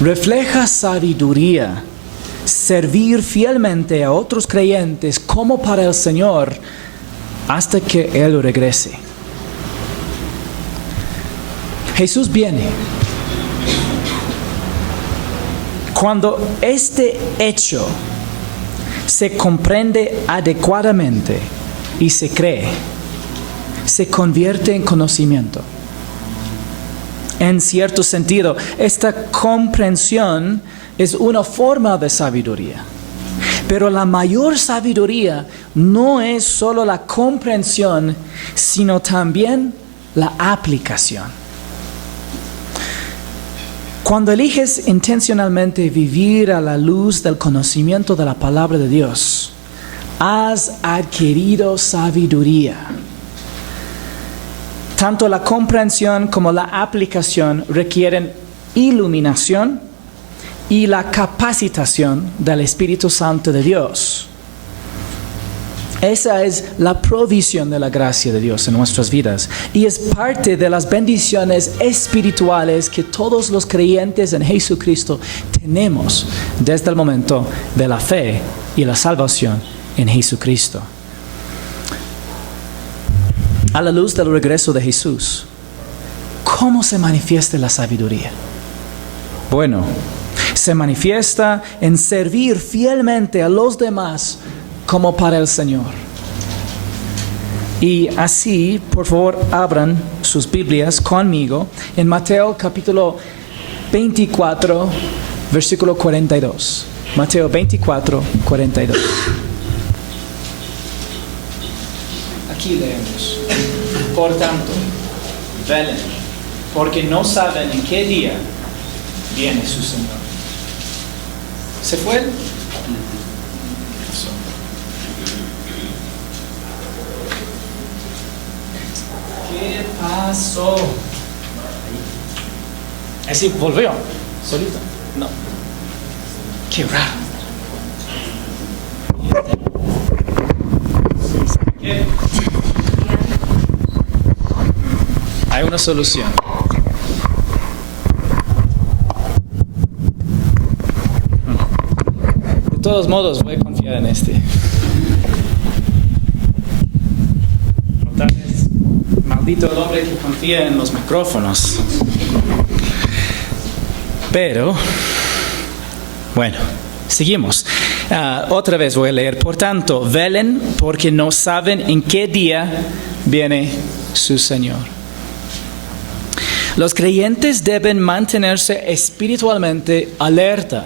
Refleja sabiduría, servir fielmente a otros creyentes como para el Señor hasta que Él regrese. Jesús viene. Cuando este hecho se comprende adecuadamente y se cree, se convierte en conocimiento. En cierto sentido, esta comprensión es una forma de sabiduría. Pero la mayor sabiduría no es solo la comprensión, sino también la aplicación. Cuando eliges intencionalmente vivir a la luz del conocimiento de la palabra de Dios, has adquirido sabiduría. Tanto la comprensión como la aplicación requieren iluminación y la capacitación del Espíritu Santo de Dios. Esa es la provisión de la gracia de Dios en nuestras vidas y es parte de las bendiciones espirituales que todos los creyentes en Jesucristo tenemos desde el momento de la fe y la salvación en Jesucristo. A la luz del regreso de Jesús, ¿cómo se manifiesta la sabiduría? Bueno, se manifiesta en servir fielmente a los demás como para el Señor. Y así, por favor, abran sus Biblias conmigo en Mateo capítulo 24, versículo 42. Mateo 24, 42. Aquí leemos. Por tanto, velen, porque no saben en qué día viene su Señor. ¿Se fue? ¿Qué pasó? Así volvió, solito. No. Qué raro. ¿Qué? Hay una solución. De todos modos, voy a confiar en este. Maldito el hombre que confía en los micrófonos. Pero, bueno, seguimos. Otra vez voy a leer. Por tanto, velen porque no saben en qué día viene su Señor. Los creyentes deben mantenerse espiritualmente alerta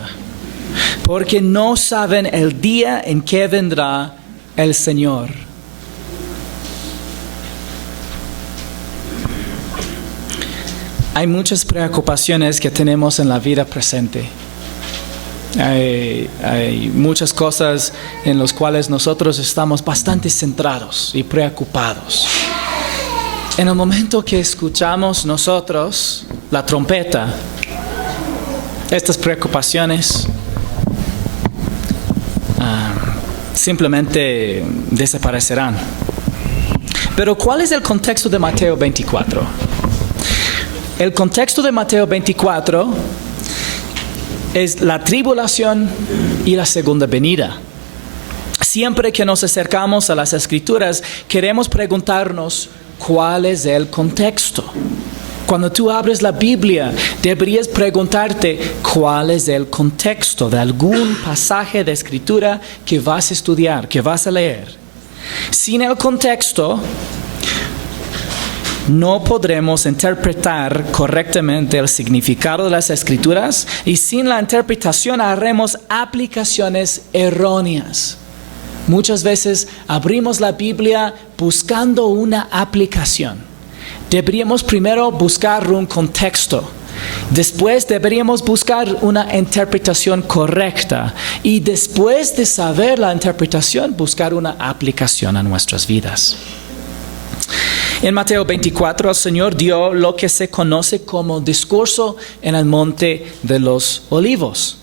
porque no saben el día en que vendrá el Señor. Hay muchas preocupaciones que tenemos en la vida presente. Hay muchas cosas en las cuales nosotros estamos bastante centrados y preocupados. En el momento que escuchamos nosotros la trompeta, estas preocupaciones simplemente desaparecerán. Pero ¿cuál es el contexto de Mateo 24? El contexto de Mateo 24 es la tribulación y la segunda venida. Siempre que nos acercamos a las Escrituras, queremos preguntarnos cuál es el contexto. Cuando tú abres la Biblia, deberías preguntarte cuál es el contexto de algún pasaje de Escritura que vas a estudiar, que vas a leer. Sin el contexto, no podremos interpretar correctamente el significado de las Escrituras y sin la interpretación haremos aplicaciones erróneas. Muchas veces abrimos la Biblia buscando una aplicación. Deberíamos primero buscar un contexto. Después deberíamos buscar una interpretación correcta. Y después de saber la interpretación, buscar una aplicación a nuestras vidas. En Mateo 24, el Señor dio lo que se conoce como discurso en el Monte de los Olivos.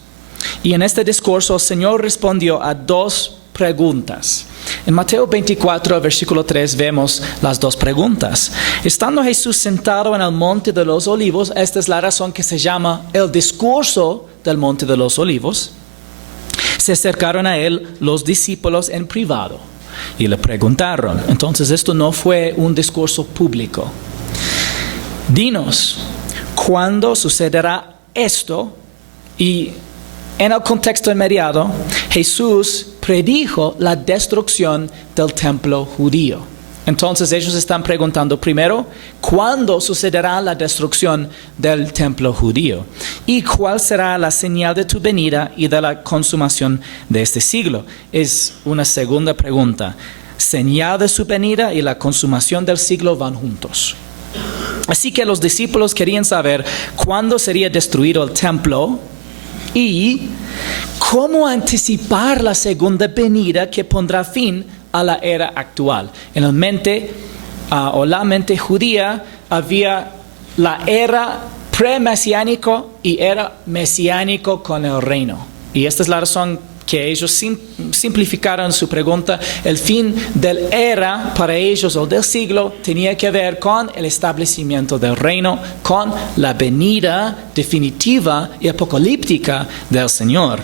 Y en este discurso, el Señor respondió a dos preguntas. En Mateo 24, versículo 3, vemos las dos preguntas. Estando Jesús sentado en el monte de los olivos, esta es la razón que se llama el discurso del monte de los olivos, se acercaron a él los discípulos en privado y le preguntaron. Entonces esto no fue un discurso público. Dinos, ¿cuándo sucederá esto? Y en el contexto inmediato, Jesús predijo la destrucción del templo judío. Entonces ellos están preguntando primero, ¿cuándo sucederá la destrucción del templo judío? ¿Y cuál será la señal de tu venida y de la consumación de este siglo? Es una segunda pregunta. Señal de su venida y la consumación del siglo van juntos. Así que los discípulos querían saber cuándo sería destruido el templo y cómo anticipar la segunda venida que pondrá fin a la era actual. En la mente judía había la era pre-mesiánico y era mesiánico con el reino. Y esta es la razón que ellos simplificaron su pregunta. El fin del era para ellos o del siglo tenía que ver con el establecimiento del reino, con la venida definitiva y apocalíptica del Señor.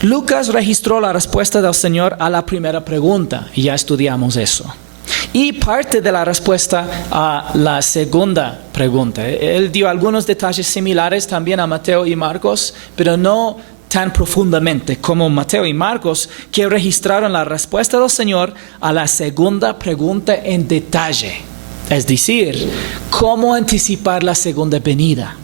Lucas registró la respuesta del Señor a la primera pregunta, y ya estudiamos eso. Y parte de la respuesta a la segunda pregunta. Él dio algunos detalles similares también a Mateo y Marcos, pero no tan profundamente como Mateo y Marcos, que registraron la respuesta del Señor a la segunda pregunta en detalle. Es decir, cómo anticipar la segunda venida.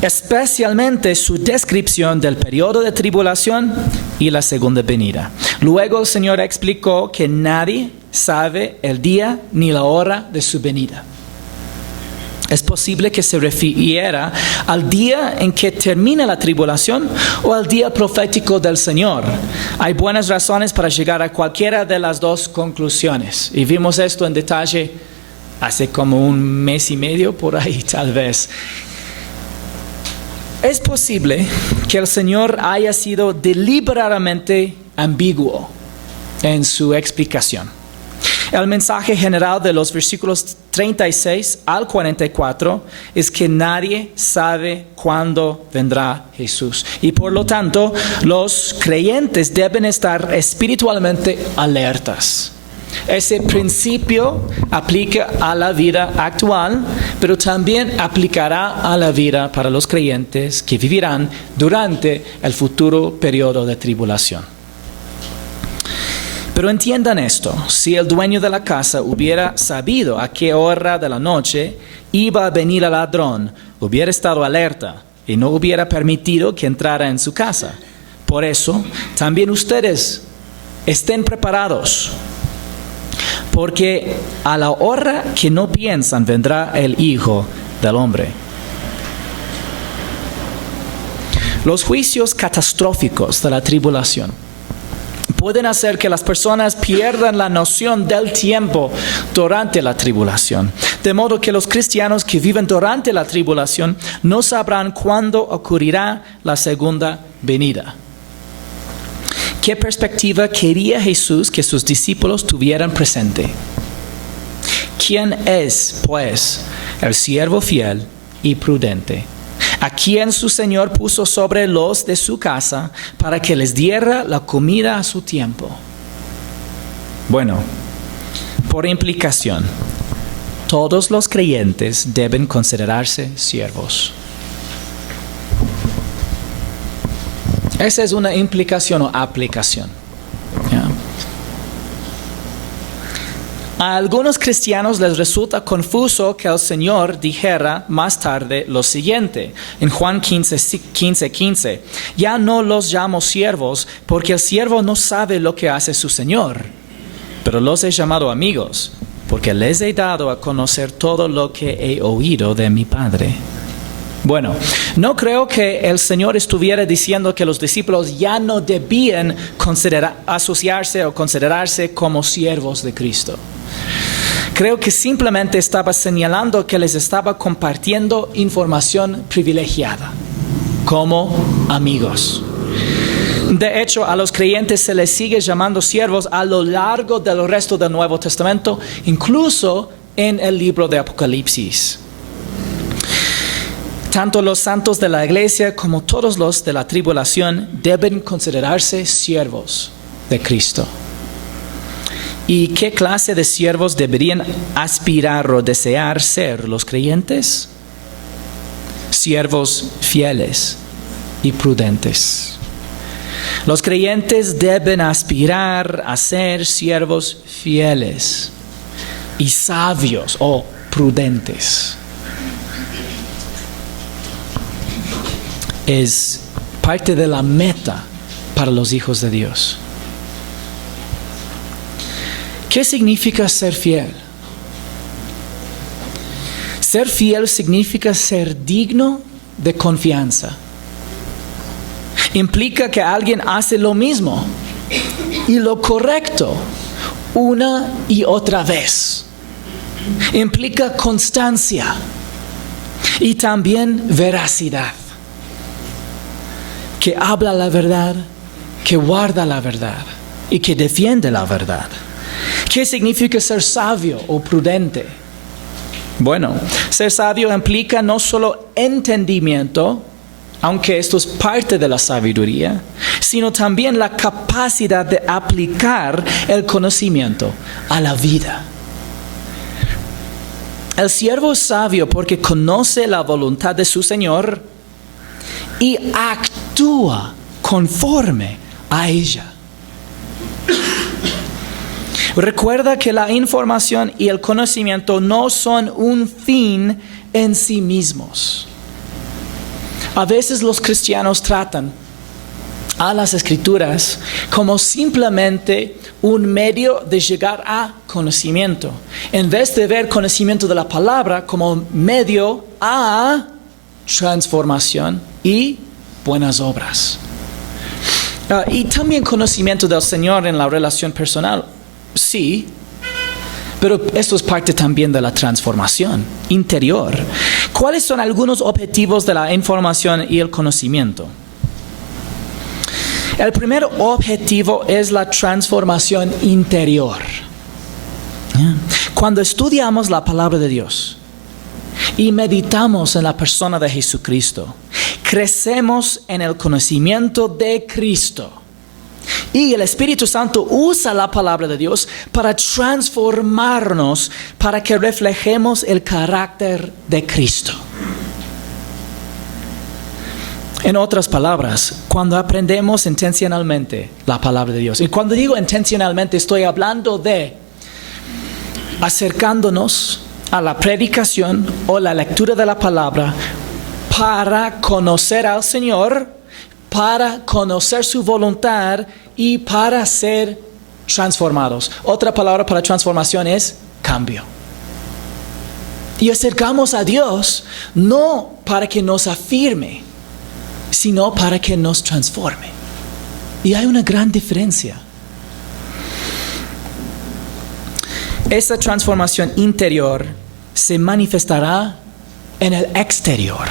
Especialmente su descripción del periodo de tribulación y la segunda venida. Luego el Señor explicó que nadie sabe el día ni la hora de su venida. Es posible que se refiriera al día en que termine la tribulación o al día profético del Señor. Hay buenas razones para llegar a cualquiera de las dos conclusiones. Y vimos esto en detalle hace como un mes y medio por ahí tal vez. Es posible que el Señor haya sido deliberadamente ambiguo en su explicación. El mensaje general de los versículos 36 al 44 es que nadie sabe cuándo vendrá Jesús. Y por lo tanto, los creyentes deben estar espiritualmente alertas. Ese principio aplica a la vida actual, pero también aplicará a la vida para los creyentes que vivirán durante el futuro periodo de tribulación. Pero entiendan esto, si el dueño de la casa hubiera sabido a qué hora de la noche iba a venir el ladrón, hubiera estado alerta y no hubiera permitido que entrara en su casa. Por eso, también ustedes estén preparados, porque a la hora que no piensan vendrá el Hijo del Hombre. Los juicios catastróficos de la tribulación pueden hacer que las personas pierdan la noción del tiempo durante la tribulación. De modo que los cristianos que viven durante la tribulación no sabrán cuándo ocurrirá la segunda venida. ¿Qué perspectiva quería Jesús que sus discípulos tuvieran presente? ¿Quién es, pues, el siervo fiel y prudente, a quien su Señor puso sobre los de su casa para que les diera la comida a su tiempo? Bueno, por implicación, todos los creyentes deben considerarse siervos. Esa es una implicación o aplicación. ¿Ya? A algunos cristianos les resulta confuso que el Señor dijera más tarde lo siguiente, en Juan 15:15, ya no los llamo siervos, porque el siervo no sabe lo que hace su Señor, pero los he llamado amigos, porque les he dado a conocer todo lo que he oído de mi Padre. Bueno, no creo que el Señor estuviera diciendo que los discípulos ya no debían asociarse o considerarse como siervos de Cristo. Creo que simplemente estaba señalando que les estaba compartiendo información privilegiada, como amigos. De hecho, a los creyentes se les sigue llamando siervos a lo largo del resto del Nuevo Testamento, incluso en el libro de Apocalipsis. Tanto los santos de la iglesia como todos los de la tribulación deben considerarse siervos de Cristo. ¿Y qué clase de siervos deberían aspirar o desear ser los creyentes? Siervos fieles y prudentes. Los creyentes deben aspirar a ser siervos fieles y sabios o prudentes. Es parte de la meta para los hijos de Dios. ¿Qué significa ser fiel? Ser fiel significa ser digno de confianza. Implica que alguien hace lo mismo y lo correcto una y otra vez. Implica constancia y también veracidad. Que habla la verdad, que guarda la verdad y que defiende la verdad. ¿Qué significa ser sabio o prudente? Bueno, ser sabio implica no solo entendimiento, aunque esto es parte de la sabiduría, sino también la capacidad de aplicar el conocimiento a la vida. El siervo es sabio porque conoce la voluntad de su Señor y actúa conforme a ella. Recuerda que la información y el conocimiento no son un fin en sí mismos. A veces los cristianos tratan a las Escrituras como simplemente un medio de llegar a conocimiento, en vez de ver conocimiento de la palabra como medio a transformación y buenas obras. Y también conocimiento del Señor en la relación personal. Sí, pero esto es parte también de la transformación interior. ¿Cuáles son algunos objetivos de la información y el conocimiento? El primer objetivo es la transformación interior. Cuando estudiamos la palabra de Dios y meditamos en la persona de Jesucristo, crecemos en el conocimiento de Cristo. Y el Espíritu Santo usa la palabra de Dios para transformarnos, para que reflejemos el carácter de Cristo. En otras palabras, cuando aprendemos intencionalmente la palabra de Dios, y cuando digo intencionalmente estoy hablando de acercándonos a la predicación o la lectura de la palabra para conocer al Señor, para conocer su voluntad y para ser transformados. Otra palabra para transformación es cambio. Y acercamos a Dios no para que nos afirme, sino para que nos transforme. Y hay una gran diferencia. Esa transformación interior se manifestará en el exterior.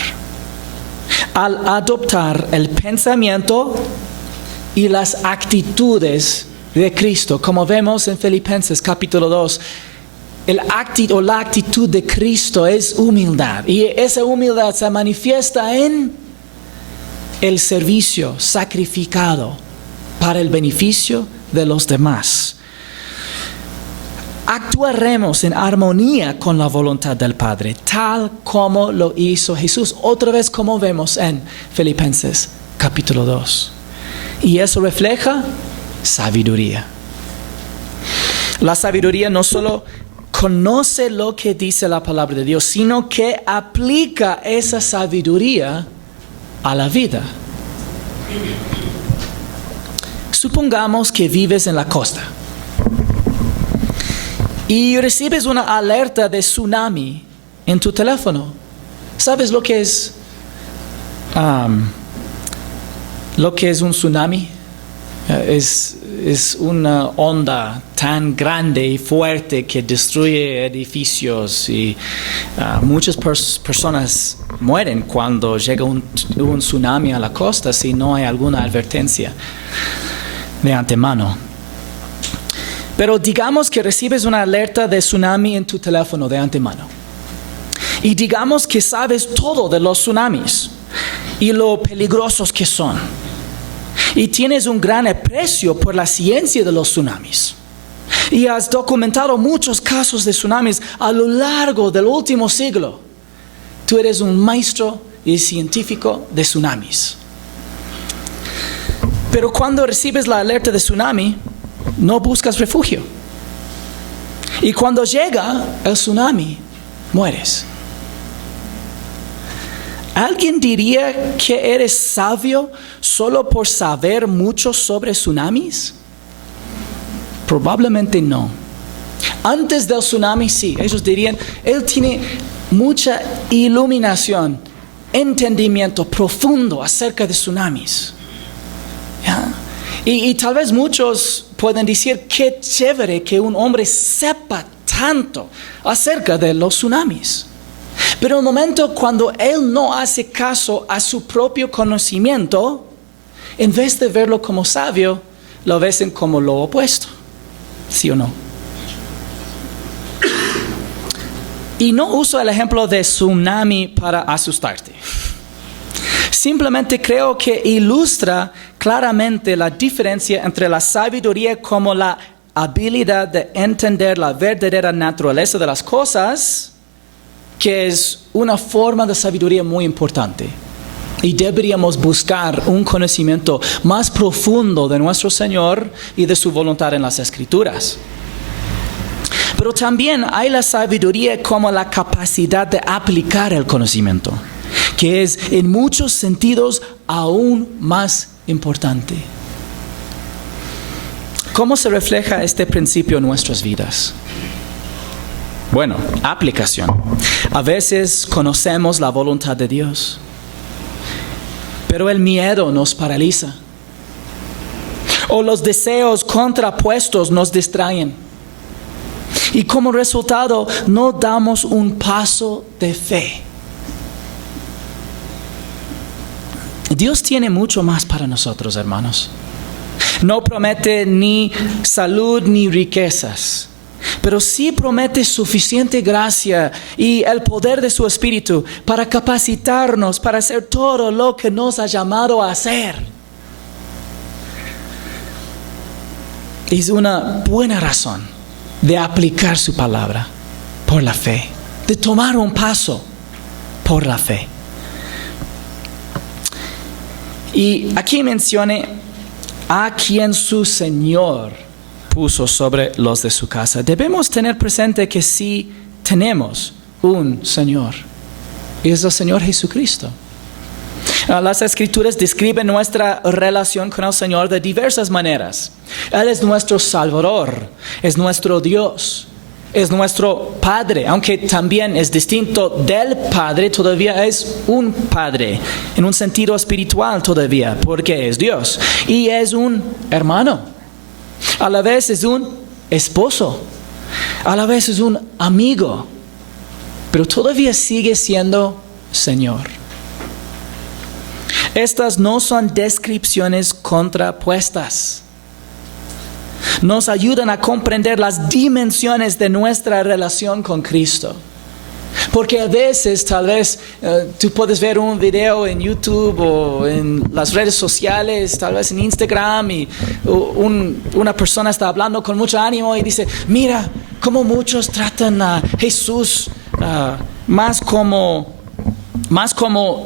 Al adoptar el pensamiento y las actitudes de Cristo, como vemos en Filipenses capítulo 2, la actitud de Cristo es humildad, y esa humildad se manifiesta en el servicio sacrificado para el beneficio de los demás. Actuaremos en armonía con la voluntad del Padre, tal como lo hizo Jesús. Otra vez como vemos en Filipenses capítulo 2. Y eso refleja sabiduría. La sabiduría no solo conoce lo que dice la palabra de Dios, sino que aplica esa sabiduría a la vida. Supongamos que vives en la costa y recibes una alerta de tsunami en tu teléfono. ¿Sabes lo que es un tsunami? Es una onda tan grande y fuerte que destruye edificios y muchas personas mueren cuando llega un tsunami a la costa si no hay alguna advertencia de antemano. Pero digamos que recibes una alerta de tsunami en tu teléfono de antemano. Y digamos que sabes todo de los tsunamis y lo peligrosos que son. Y tienes un gran aprecio por la ciencia de los tsunamis. Y has documentado muchos casos de tsunamis a lo largo del último siglo. Tú eres un maestro y científico de tsunamis. Pero cuando recibes la alerta de tsunami, no buscas refugio. Y cuando llega el tsunami, mueres. ¿Alguien diría que eres sabio solo por saber mucho sobre tsunamis? Probablemente no. Antes del tsunami sí, ellos dirían, él tiene mucha iluminación, entendimiento profundo acerca de tsunamis. ¿Ya? Y tal vez muchos pueden decir, qué chévere que un hombre sepa tanto acerca de los tsunamis. Pero en el momento cuando él no hace caso a su propio conocimiento, en vez de verlo como sabio, lo ven como lo opuesto. ¿Sí o no? Y no uso el ejemplo de tsunami para asustarte. Simplemente creo que ilustra claramente la diferencia entre la sabiduría como la habilidad de entender la verdadera naturaleza de las cosas, que es una forma de sabiduría muy importante. Y deberíamos buscar un conocimiento más profundo de nuestro Señor y de su voluntad en las Escrituras. Pero también hay la sabiduría como la capacidad de aplicar el conocimiento, que es en muchos sentidos aún más importante. ¿Cómo se refleja este principio en nuestras vidas? Bueno, aplicación. A veces conocemos la voluntad de Dios, pero el miedo nos paraliza. O los deseos contrapuestos nos distraen. Y como resultado, no damos un paso de fe. Dios tiene mucho más para nosotros, hermanos. No promete ni salud ni riquezas, pero sí promete suficiente gracia y el poder de su Espíritu para capacitarnos para hacer todo lo que nos ha llamado a hacer. Es una buena razón de aplicar su palabra por la fe, de tomar un paso por la fe. Y aquí mencione a quien su Señor puso sobre los de su casa. Debemos tener presente que sí tenemos un Señor, y es el Señor Jesucristo. Las Escrituras describen nuestra relación con el Señor de diversas maneras. Él es nuestro Salvador, es nuestro Dios, es nuestro Padre, aunque también es distinto del Padre, todavía es un Padre, en un sentido espiritual todavía, porque es Dios. Y es un hermano, a la vez es un esposo, a la vez es un amigo, pero todavía sigue siendo Señor. Estas no son descripciones contrapuestas. Nos ayudan a comprender las dimensiones de nuestra relación con Cristo. Porque a veces, tal vez, tú puedes ver un video en YouTube o en las redes sociales, tal vez en Instagram, y una persona está hablando con mucho ánimo y dice, mira, cómo muchos tratan a Jesús más como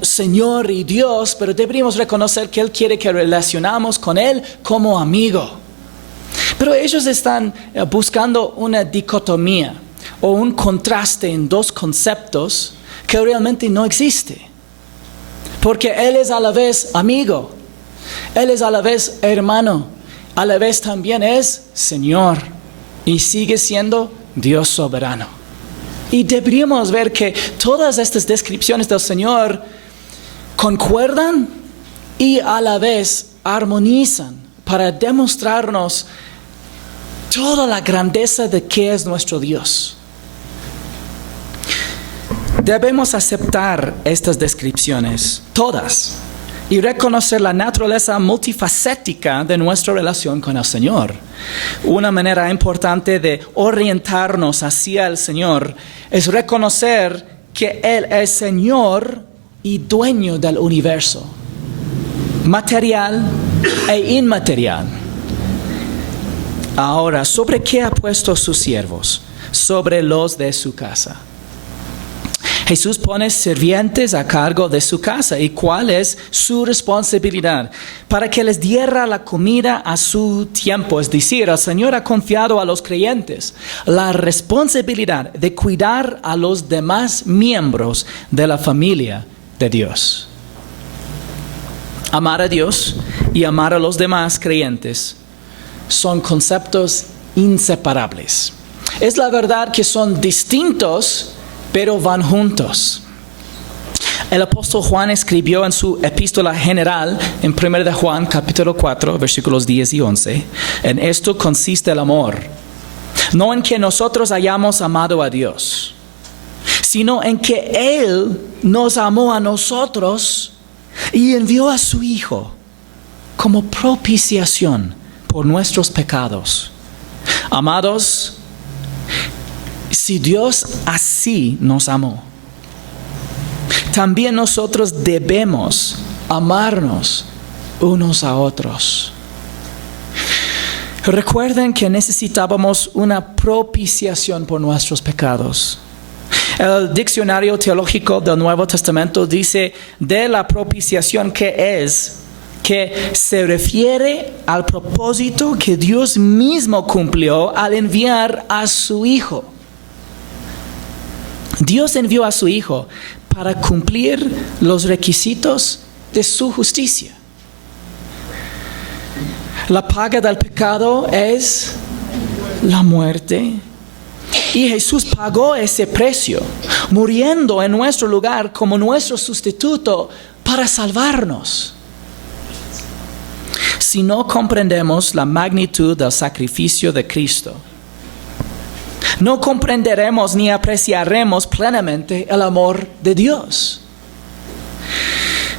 Señor y Dios, pero deberíamos reconocer que Él quiere que relacionamos con Él como amigo. Pero ellos están buscando una dicotomía o un contraste en dos conceptos que realmente no existe. Porque Él es a la vez amigo, Él es a la vez hermano, a la vez también es Señor y sigue siendo Dios soberano. Y deberíamos ver que todas estas descripciones del Señor concuerdan y a la vez armonizan para demostrarnos toda la grandeza de qué es nuestro Dios. Debemos aceptar estas descripciones, todas, y reconocer la naturaleza multifacética de nuestra relación con el Señor. Una manera importante de orientarnos hacia el Señor es reconocer que Él es Señor y dueño del universo, material e inmaterial. Ahora, ¿sobre qué ha puesto sus siervos? Sobre los de su casa. Jesús pone sirvientes a cargo de su casa. ¿Y cuál es su responsabilidad? Para que les diera la comida a su tiempo. Es decir, el Señor ha confiado a los creyentes la responsabilidad de cuidar a los demás miembros de la familia de Dios. Amar a Dios y amar a los demás creyentes son conceptos inseparables. Es la verdad que son distintos, pero van juntos. El apóstol Juan escribió en su epístola general, en 1 de Juan, capítulo 4, versículos 10 y 11, en esto consiste el amor, no en que nosotros hayamos amado a Dios, sino en que Él nos amó a nosotros y envió a su Hijo como propiciación por nuestros pecados. Amados, si Dios así nos amó, también nosotros debemos amarnos unos a otros. Recuerden que necesitábamos una propiciación por nuestros pecados. El diccionario teológico del Nuevo Testamento dice de la propiciación que se refiere al propósito que Dios mismo cumplió al enviar a su Hijo. Dios envió a su Hijo para cumplir los requisitos de su justicia. La paga del pecado es la muerte. Y Jesús pagó ese precio, muriendo en nuestro lugar como nuestro sustituto para salvarnos. Si no comprendemos la magnitud del sacrificio de Cristo, no comprenderemos ni apreciaremos plenamente el amor de Dios.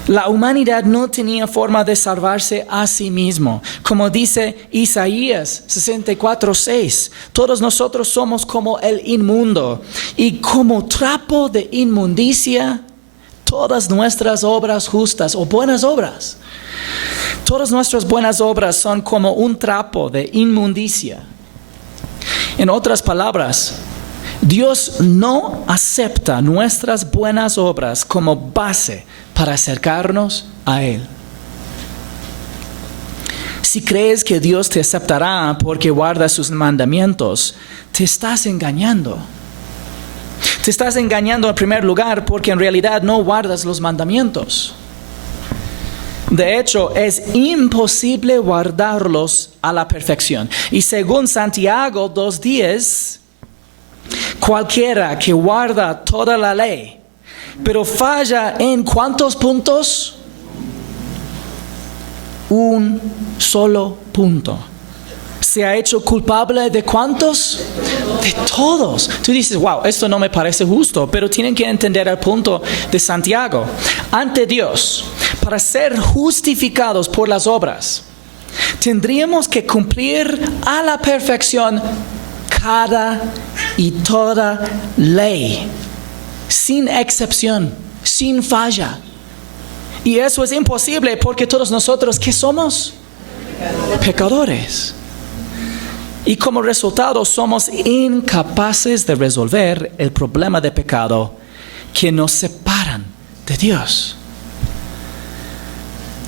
La humanidad no tenía forma de salvarse a sí mismo. Como dice Isaías 64:6, todos nosotros somos como el inmundo, y como trapo de inmundicia, todas nuestras obras justas o buenas obras, todas nuestras buenas obras son como un trapo de inmundicia. En otras palabras, Dios no acepta nuestras buenas obras como base para acercarnos a Él. Si crees que Dios te aceptará porque guardas sus mandamientos, te estás engañando. Te estás engañando en primer lugar porque en realidad no guardas los mandamientos. De hecho, es imposible guardarlos a la perfección. Y según Santiago 2:10, cualquiera que guarda toda la ley, pero falla en ¿cuántos puntos? Un solo punto. ¿Se ha hecho culpable de cuántos? De todos. Tú dices, wow, esto no me parece justo, pero tienen que entender el punto de Santiago. Ante Dios, para ser justificados por las obras, tendríamos que cumplir a la perfección cada y toda ley, sin excepción, sin falla. Y eso es imposible porque todos nosotros, ¿qué somos? Pecadores. Y como resultado somos incapaces de resolver el problema de pecado que nos separan de Dios.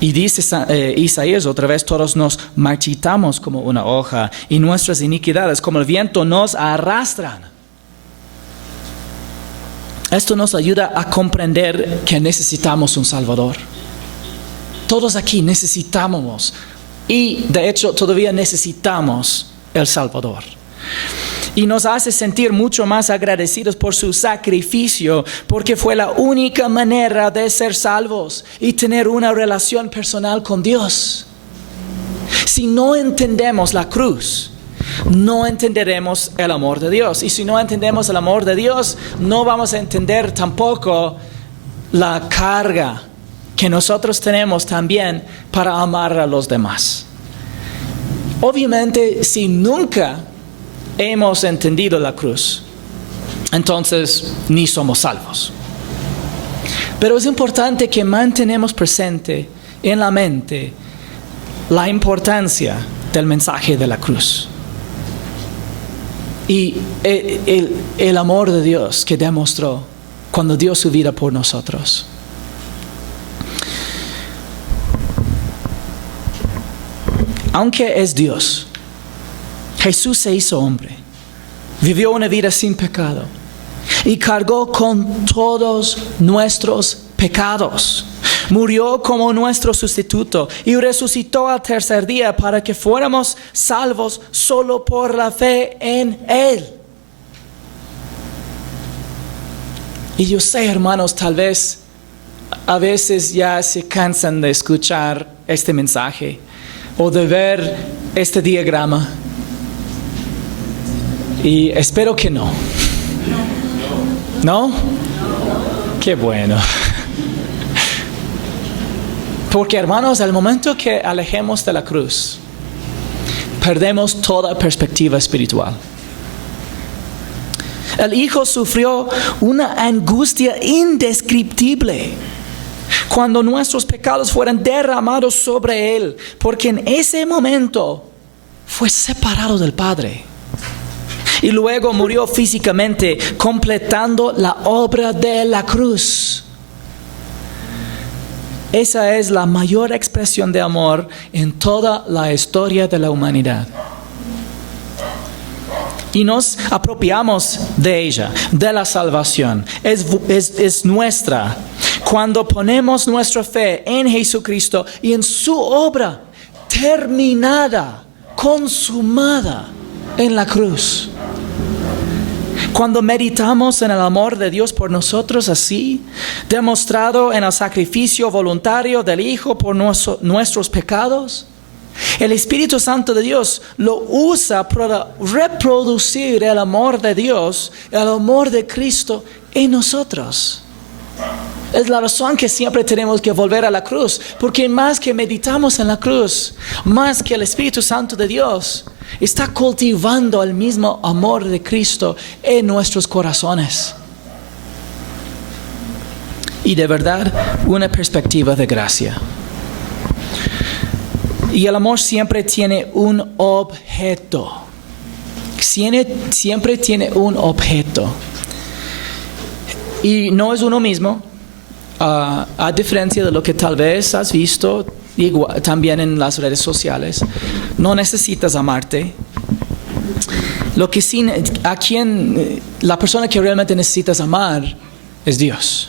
Y dice Isaías otra vez, todos nos marchitamos como una hoja y nuestras iniquidades como el viento nos arrastran. Esto nos ayuda a comprender que necesitamos un Salvador. Todos aquí necesitamos, y de hecho todavía necesitamos el Salvador. Y nos hace sentir mucho más agradecidos por su sacrificio, porque fue la única manera de ser salvos y tener una relación personal con Dios. Si no entendemos la cruz, no entenderemos el amor de Dios. Y si no entendemos el amor de Dios, no vamos a entender tampoco la carga que nosotros tenemos también para amar a los demás. Obviamente, si nunca hemos entendido la cruz, entonces ni somos salvos. Pero es importante que mantenemos presente en la mente la importancia del mensaje de la cruz y el amor de Dios que demostró cuando dio su vida por nosotros. Aunque es Dios, Jesús se hizo hombre, vivió una vida sin pecado y cargó con todos nuestros pecados. Murió como nuestro sustituto y resucitó al tercer día para que fuéramos salvos solo por la fe en Él. Y yo sé, hermanos, tal vez a veces ya se cansan de escuchar este mensaje o de ver este diagrama. Y espero que no. ¿No? Qué bueno. Porque, hermanos, al momento que alejemos de la cruz, perdemos toda perspectiva espiritual. El Hijo sufrió una angustia indescriptible cuando nuestros pecados fueron derramados sobre Él, porque en ese momento fue separado del Padre. Y luego murió físicamente, completando la obra de la cruz. Esa es la mayor expresión de amor en toda la historia de la humanidad. Y nos apropiamos de ella, de la salvación. Es nuestra. Cuando ponemos nuestra fe en Jesucristo y en su obra terminada, consumada en la cruz. Cuando meditamos en el amor de Dios por nosotros así, demostrado en el sacrificio voluntario del Hijo por nuestros pecados, el Espíritu Santo de Dios lo usa para reproducir el amor de Dios, el amor de Cristo en nosotros. Es la razón que siempre tenemos que volver a la cruz, porque más que meditamos en la cruz, más que el Espíritu Santo de Dios está cultivando el mismo amor de Cristo en nuestros corazones. Y de verdad, una perspectiva de gracia. Y el amor siempre tiene un objeto. Siempre tiene un objeto. Y no es uno mismo, a diferencia de lo que tal vez has visto también en las redes sociales. No necesitas amarte. Lo que sí, la persona que realmente necesitas amar es Dios.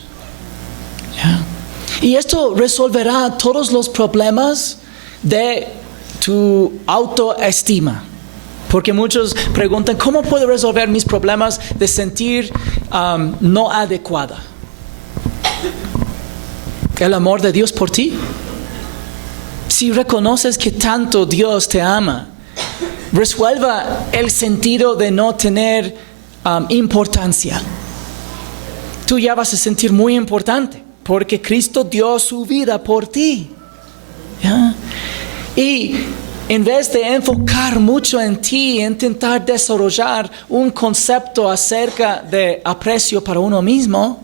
¿Ya? Y esto resolverá todos los problemas de tu autoestima. Porque muchos preguntan, ¿cómo puedo resolver mis problemas de sentir no adecuada? El amor de Dios por ti. Si reconoces que tanto Dios te ama, resuelva el sentido de no tener importancia. Tú ya vas a sentir muy importante, porque Cristo dio su vida por ti. ¿Ya? Y en vez de enfocar mucho en ti, intentar desarrollar un concepto acerca de aprecio para uno mismo,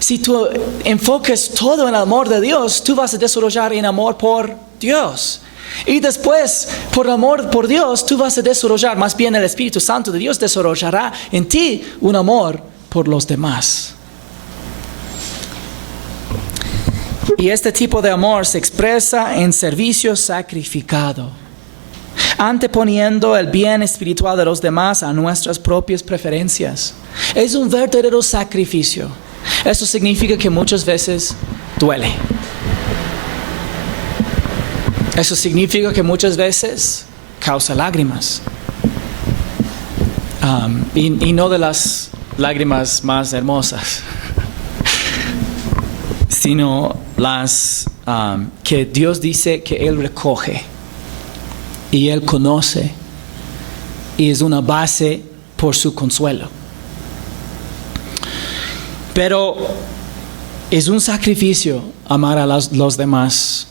si tú enfocas todo en el amor de Dios, tú vas a desarrollar en amor por Dios. Y después, por amor por Dios, tú vas a desarrollar, más bien el Espíritu Santo de Dios desarrollará en ti un amor por los demás. Y este tipo de amor se expresa en servicio sacrificado, anteponiendo el bien espiritual de los demás a nuestras propias preferencias. Es un verdadero sacrificio. Eso significa que muchas veces duele. Eso significa que muchas veces causa lágrimas. Y no de las lágrimas más hermosas, sino las que Dios dice que Él recoge y Él conoce y es una base por su consuelo. Pero es un sacrificio amar a los demás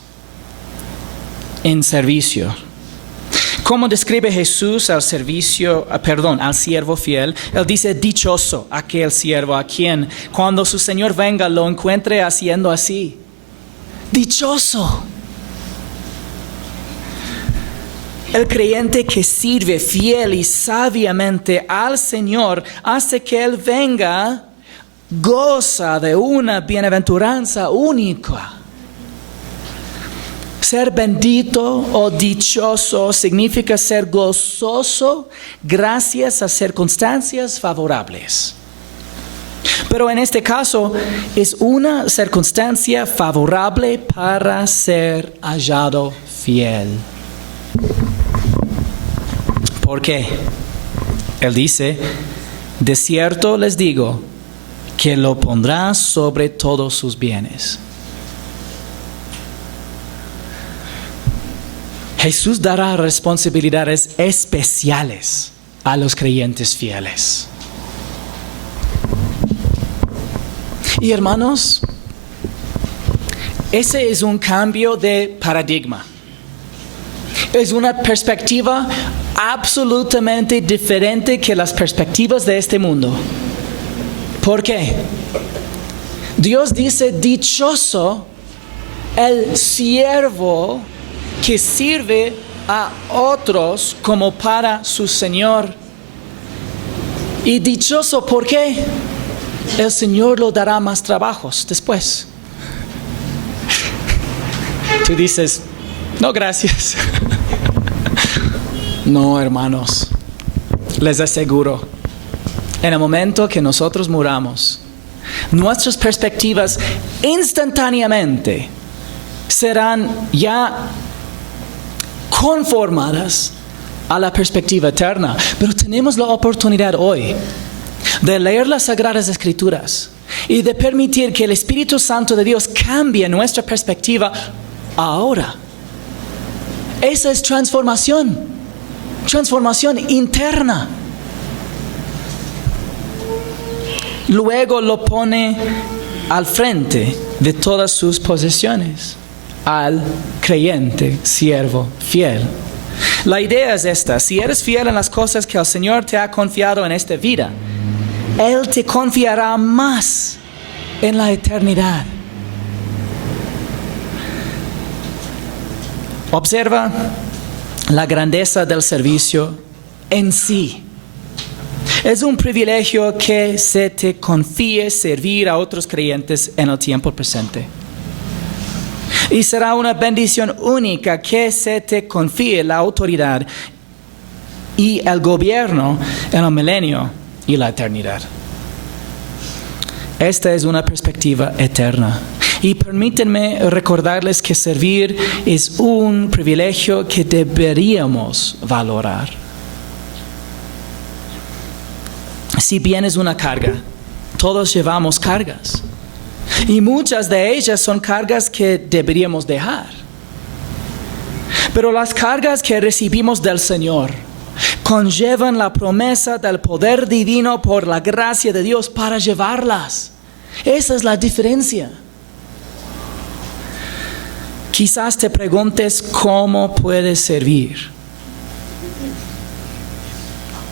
en servicio. ¿Cómo describe Jesús al siervo fiel? Él dice, dichoso aquel siervo a quien cuando su Señor venga lo encuentre haciendo así. Dichoso. El creyente que sirve fiel y sabiamente al Señor hace que Él venga, goza de una bienaventuranza única. Ser bendito o dichoso significa ser gozoso gracias a circunstancias favorables. Pero en este caso es una circunstancia favorable para ser hallado fiel. ¿Por qué? Él dice, de cierto les digo que lo pondrá sobre todos sus bienes. Jesús dará responsabilidades especiales a los creyentes fieles. Y hermanos, ese es un cambio de paradigma. Es una perspectiva absolutamente diferente que las perspectivas de este mundo. ¿Por qué? Dios dice, dichoso el siervo que sirve a otros como para su Señor. Y dichoso, ¿por qué? El Señor lo dará más trabajos después. Tú dices, no, gracias. No, hermanos, les aseguro, en el momento que nosotros muramos, nuestras perspectivas instantáneamente serán ya conformadas a la perspectiva eterna. Pero tenemos la oportunidad hoy de leer las Sagradas Escrituras y de permitir que el Espíritu Santo de Dios cambie nuestra perspectiva ahora. Esa es transformación interna. Luego lo pone al frente de todas sus posesiones, al creyente, siervo, fiel. La idea es esta: si eres fiel en las cosas que el Señor te ha confiado en esta vida, Él te confiará más en la eternidad. Observa la grandeza del servicio en sí. Es un privilegio que se te confíe servir a otros creyentes en el tiempo presente. Y será una bendición única que se te confíe la autoridad y el gobierno en el milenio y la eternidad. Esta es una perspectiva eterna. Y permítanme recordarles que servir es un privilegio que deberíamos valorar. Si bien es una carga, todos llevamos cargas. Y muchas de ellas son cargas que deberíamos dejar. Pero las cargas que recibimos del Señor conllevan la promesa del poder divino por la gracia de Dios para llevarlas. Esa es la diferencia. Quizás te preguntes cómo puedes servir.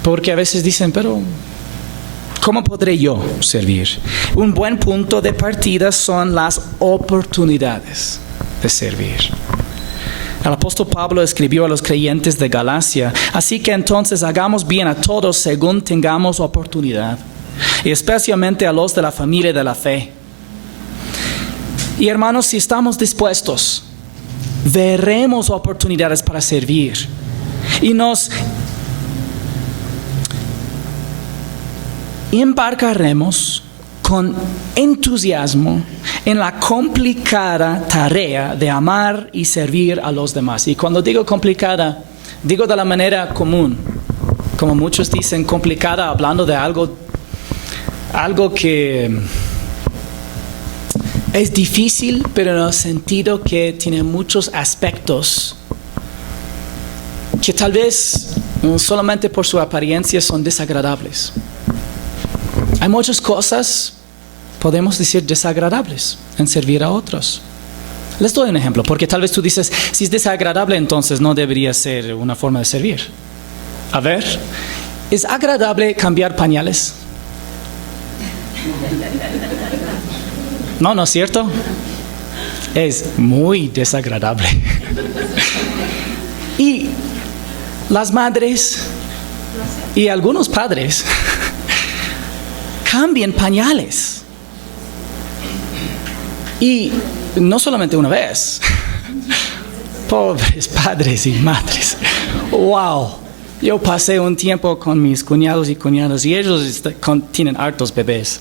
Porque a veces dicen, pero ¿cómo podré yo servir? Un buen punto de partida son las oportunidades de servir. El apóstol Pablo escribió a los creyentes de Galacia: así que entonces hagamos bien a todos según tengamos oportunidad, y especialmente a los de la familia de la fe. Y hermanos, si estamos dispuestos, veremos oportunidades para servir y nos embarcaremos con entusiasmo en la complicada tarea de amar y servir a los demás. Y cuando digo complicada, digo de la manera común, como muchos dicen complicada, hablando de algo que es difícil, pero en el sentido que tiene muchos aspectos que tal vez solamente por su apariencia son desagradables. Hay muchas cosas, podemos decir, desagradables en servir a otros. Les doy un ejemplo, porque tal vez tú dices, si es desagradable, entonces no debería ser una forma de servir. A ver, ¿es agradable cambiar pañales? No, ¿no es cierto? Es muy desagradable. Y las madres y algunos padres cambian pañales. Y no solamente una vez. Pobres padres y madres. ¡Wow! Yo pasé un tiempo con mis cuñados y cuñadas y ellos tienen hartos bebés.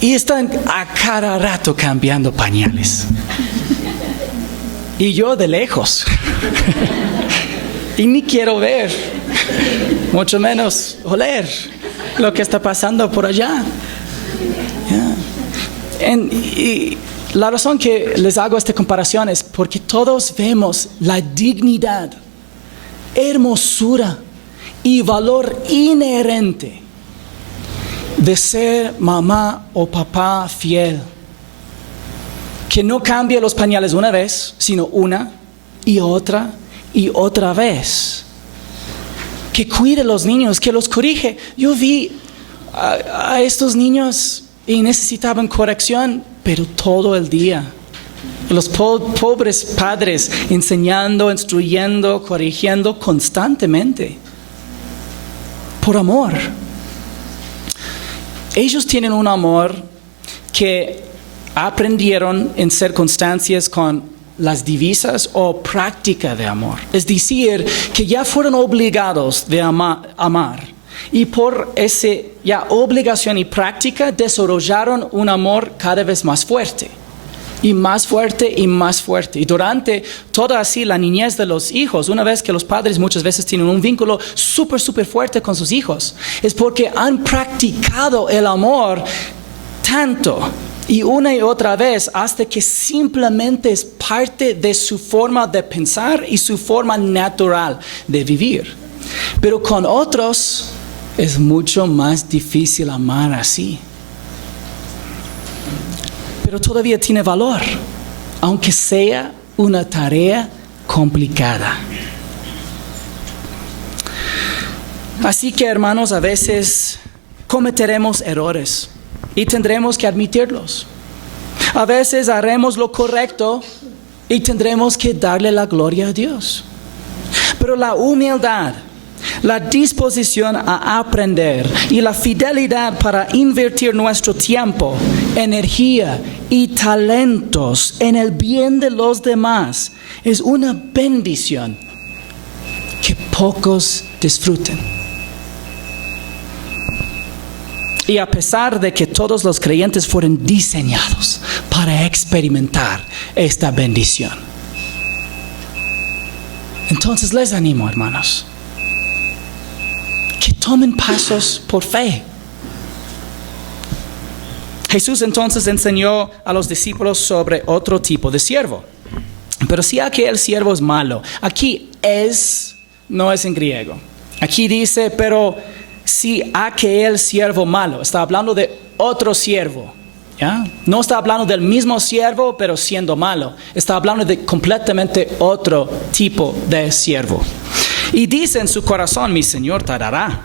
Y están a cada rato cambiando pañales. Y yo de lejos. Y ni quiero ver, mucho menos oler lo que está pasando por allá. Y la razón que les hago esta comparación es porque todos vemos la dignidad, hermosura y valor inherente de ser mamá o papá fiel, que no cambia los pañales una vez, sino una y otra vez, que cuide a los niños, que los corrige. Yo vi a estos niños y necesitaban corrección, pero todo el día. Los pobres padres enseñando, instruyendo, corrigiendo constantemente. Por amor. Ellos tienen un amor que aprendieron en circunstancias con las divisas o práctica de amor. Es decir, que ya fueron obligados de amar. Y por esa ya obligación y práctica desarrollaron un amor cada vez más fuerte. Y más fuerte y más fuerte. Y durante toda así la niñez de los hijos, una vez que los padres muchas veces tienen un vínculo súper fuerte con sus hijos, es porque han practicado el amor tanto y una y otra vez hasta que simplemente es parte de su forma de pensar y su forma natural de vivir. Pero con otros es mucho más difícil amar así. Pero todavía tiene valor, aunque sea una tarea complicada. Así que, hermanos, a veces cometeremos errores y tendremos que admitirlos. A veces haremos lo correcto y tendremos que darle la gloria a Dios. Pero la humildad, la disposición a aprender y la fidelidad para invertir nuestro tiempo, energía y talentos en el bien de los demás es una bendición que pocos disfruten. Y a pesar de que todos los creyentes fueron diseñados para experimentar esta bendición, entonces les animo, hermanos, que tomen pasos por fe. Jesús entonces enseñó a los discípulos sobre otro tipo de siervo. Pero si aquel siervo es malo, aquí no es en griego. Aquí dice, pero si aquel siervo malo, está hablando de otro siervo. ¿Ya? No está hablando del mismo siervo, pero siendo malo. Está hablando de completamente otro tipo de siervo. Y dice en su corazón, mi Señor tardará.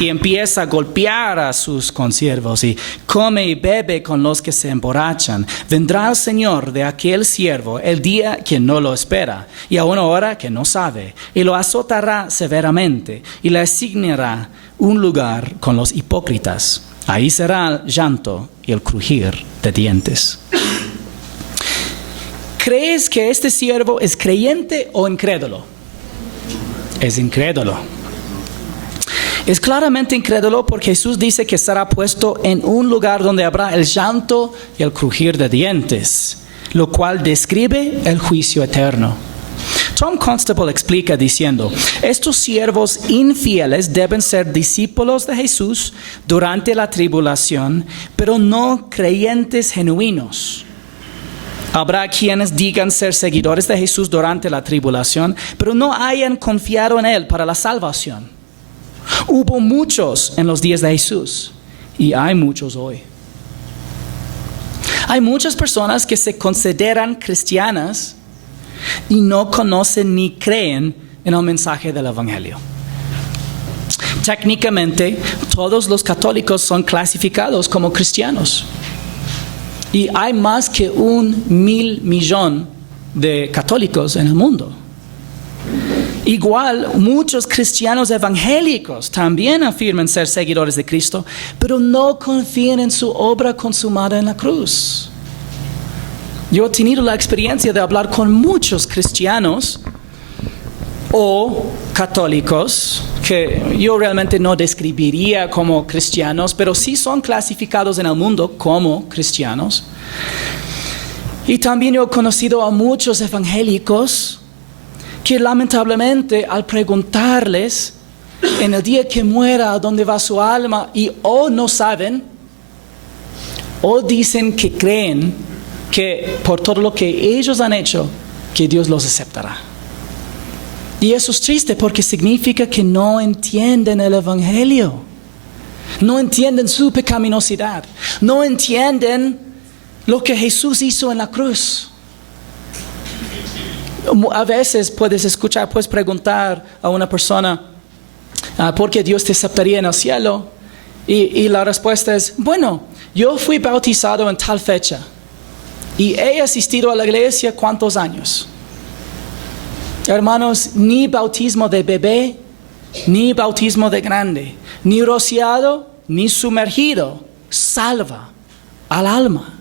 Y empieza a golpear a sus consiervos y come y bebe con los que se emborrachan. Vendrá el Señor de aquel siervo el día que no lo espera y a una hora que no sabe. Y lo azotará severamente y le asignará un lugar con los hipócritas. Ahí será el llanto y el crujir de dientes. ¿Crees que este siervo es creyente o incrédulo? Es incrédulo. Es claramente incrédulo porque Jesús dice que será puesto en un lugar donde habrá el llanto y el crujir de dientes, lo cual describe el juicio eterno. Tom Constable explica diciendo, estos siervos infieles deben ser discípulos de Jesús durante la tribulación, pero no creyentes genuinos. Habrá quienes digan ser seguidores de Jesús durante la tribulación, pero no hayan confiado en Él para la salvación. Hubo muchos en los días de Jesús y hay muchos hoy. Hay muchas personas que se consideran cristianas y no conocen ni creen en el mensaje del Evangelio. Técnicamente, todos los católicos son clasificados como cristianos. Y hay más que 1,000 millones de católicos en el mundo. Igual, muchos cristianos evangélicos también afirman ser seguidores de Cristo, pero no confían en su obra consumada en la cruz. Yo he tenido la experiencia de hablar con muchos cristianos o católicos que yo realmente no describiría como cristianos, pero sí son clasificados en el mundo como cristianos. Y también yo he conocido a muchos evangélicos que lamentablemente al preguntarles en el día que muera a dónde va su alma y o no saben o dicen que creen que por todo lo que ellos han hecho que Dios los aceptará. Y eso es triste porque significa que no entienden el Evangelio. No entienden su pecaminosidad. No entienden lo que Jesús hizo en la cruz. A veces puedes preguntar a una persona, ¿por qué Dios te aceptaría en el cielo? Y la respuesta es, bueno, yo fui bautizado en tal fecha. Y he asistido a la iglesia ¿cuántos años? Hermanos, ni bautismo de bebé, ni bautismo de grande, ni rociado, ni sumergido, salva al alma.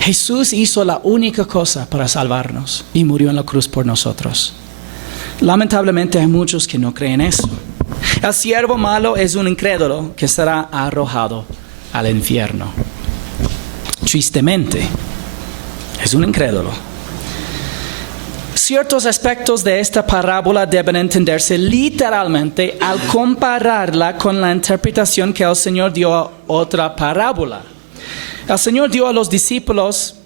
Jesús hizo la única cosa para salvarnos y murió en la cruz por nosotros. Lamentablemente hay muchos que no creen eso. El siervo malo es un incrédulo que será arrojado al infierno. Tristemente, es un incrédulo. Ciertos aspectos de esta parábola deben entenderse literalmente al compararla con la interpretación que el Señor dio a otra parábola. El Señor dio a los discípulos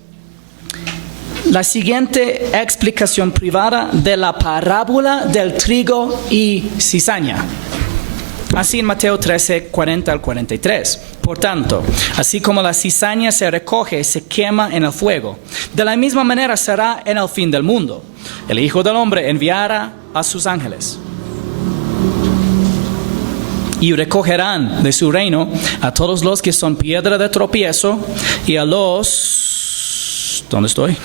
la siguiente explicación privada de la parábola del trigo y cizaña. Así en Mateo 13, 40 al 43. Por tanto, así como la cizaña se recoge y se quema en el fuego, de la misma manera será en el fin del mundo. El Hijo del Hombre enviará a sus ángeles y recogerán de su reino a todos los que son piedra de tropiezo y a los... ¿Dónde estoy?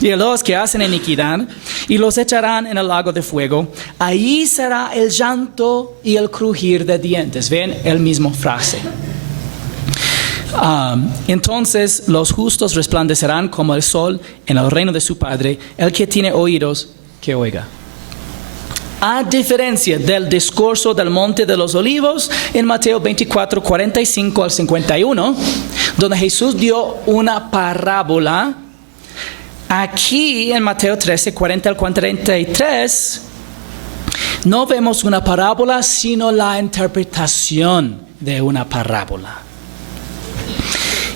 Y a los que hacen iniquidad, y los echarán en el lago de fuego. Ahí será el llanto y el crujir de dientes. ¿Ven? El mismo frase. Entonces los justos resplandecerán como el sol en el reino de su Padre. El que tiene oídos, que oiga. A diferencia del discurso del Monte de los Olivos en Mateo 24, 45 al 51, donde Jesús dio una parábola, aquí en Mateo 13, 40 al 43, no vemos una parábola, sino la interpretación de una parábola.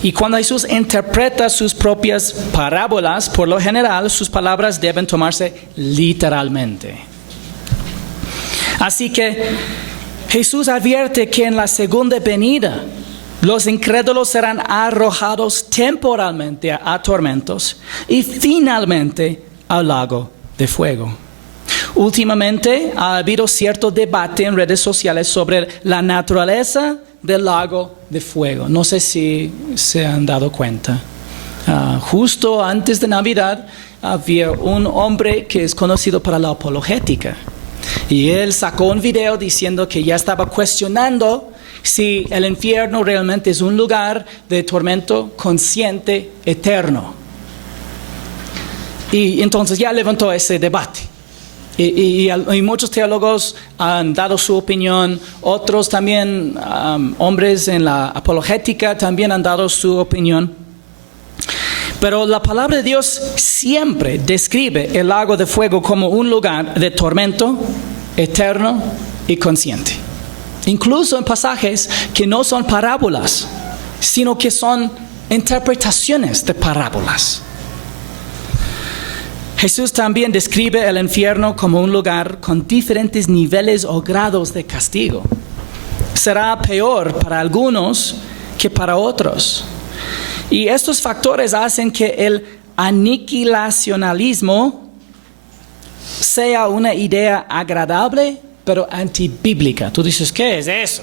Y cuando Jesús interpreta sus propias parábolas, por lo general, sus palabras deben tomarse literalmente. Así que Jesús advierte que en la segunda venida los incrédulos serán arrojados temporalmente a tormentos y finalmente al lago de fuego. Últimamente ha habido cierto debate en redes sociales sobre la naturaleza del lago de fuego. No sé si se han dado cuenta. Justo antes de Navidad había un hombre que es conocido para la apologética. Y él sacó un video diciendo que ya estaba cuestionando si el infierno realmente es un lugar de tormento consciente eterno. Y entonces ya levantó ese debate. Y muchos teólogos han dado su opinión, otros también, hombres en la apologética también han dado su opinión. Pero la palabra de Dios siempre describe el lago de fuego como un lugar de tormento eterno y consciente. Incluso en pasajes que no son parábolas, sino que son interpretaciones de parábolas. Jesús también describe el infierno como un lugar con diferentes niveles o grados de castigo. Será peor para algunos que para otros. Y estos factores hacen que el aniquilacionalismo sea una idea agradable, pero antibíblica. Tú dices, ¿qué es eso?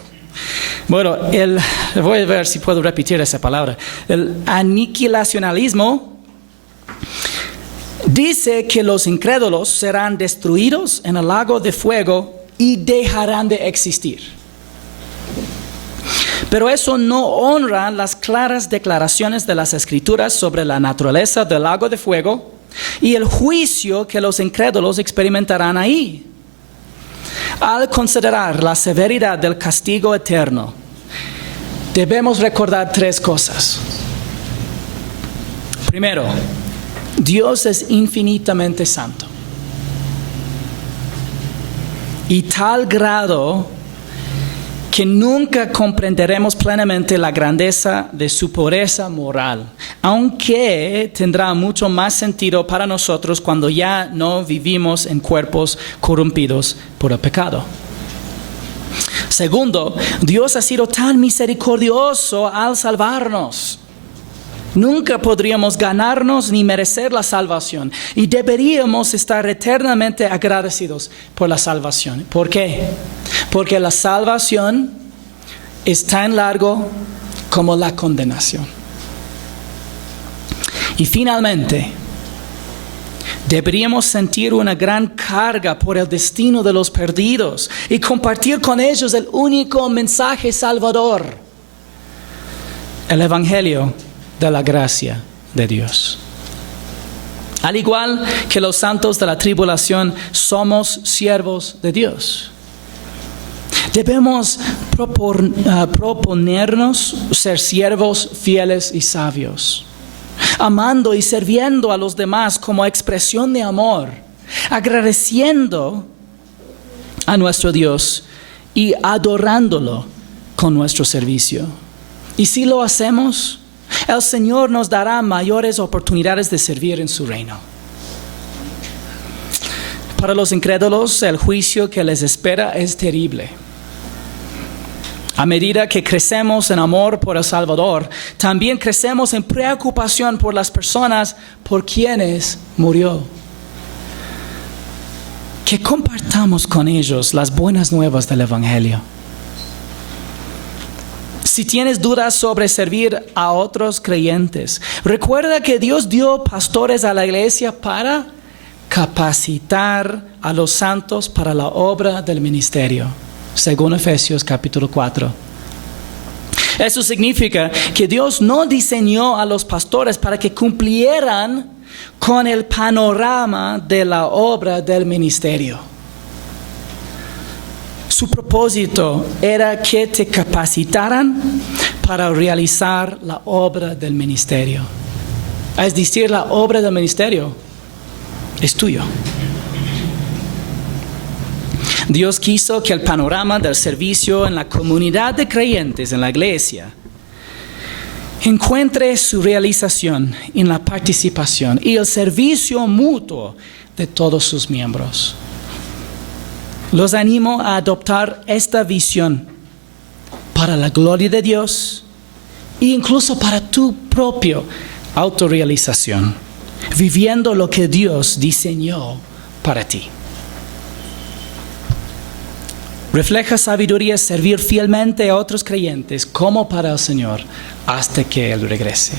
Bueno, voy a ver si puedo repetir esa palabra. El aniquilacionalismo dice que los incrédulos serán destruidos en el lago de fuego y dejarán de existir. Pero eso no honra las claras declaraciones de las Escrituras sobre la naturaleza del lago de fuego y el juicio que los incrédulos experimentarán ahí. Al considerar la severidad del castigo eterno, debemos recordar 3 cosas. Primero, Dios es infinitamente santo. Y tal grado que nunca comprenderemos plenamente la grandeza de su pureza moral, aunque tendrá mucho más sentido para nosotros cuando ya no vivimos en cuerpos corrompidos por el pecado. Segundo, Dios ha sido tan misericordioso al salvarnos. Nunca podríamos ganarnos ni merecer la salvación y deberíamos estar eternamente agradecidos por la salvación. ¿Por qué? Porque la salvación es tan largo como la condenación. Y finalmente, deberíamos sentir una gran carga por el destino de los perdidos y compartir con ellos el único mensaje salvador, el Evangelio de la gracia de Dios. Al igual que los santos de la tribulación, somos siervos de Dios. Debemos proponernos ser siervos fieles y sabios, amando y sirviendo a los demás como expresión de amor, agradeciendo a nuestro Dios y adorándolo con nuestro servicio. Y si lo hacemos, el Señor nos dará mayores oportunidades de servir en su reino. Para los incrédulos, el juicio que les espera es terrible. A medida que crecemos en amor por el Salvador, también crecemos en preocupación por las personas por quienes murió. Que compartamos con ellos las buenas nuevas del Evangelio. Si tienes dudas sobre servir a otros creyentes, recuerda que Dios dio pastores a la iglesia para capacitar a los santos para la obra del ministerio, según Efesios capítulo 4. Eso significa que Dios no diseñó a los pastores para que cumplieran con el panorama de la obra del ministerio. Su propósito era que te capacitaran para realizar la obra del ministerio. Es decir, la obra del ministerio es tuyo. Dios quiso que el panorama del servicio en la comunidad de creyentes en la iglesia encuentre su realización en la participación y el servicio mutuo de todos sus miembros. Los animo a adoptar esta visión para la gloria de Dios e incluso para tu propia autorrealización, viviendo lo que Dios diseñó para ti. Refleja sabiduría servir fielmente a otros creyentes como para el Señor hasta que Él regrese.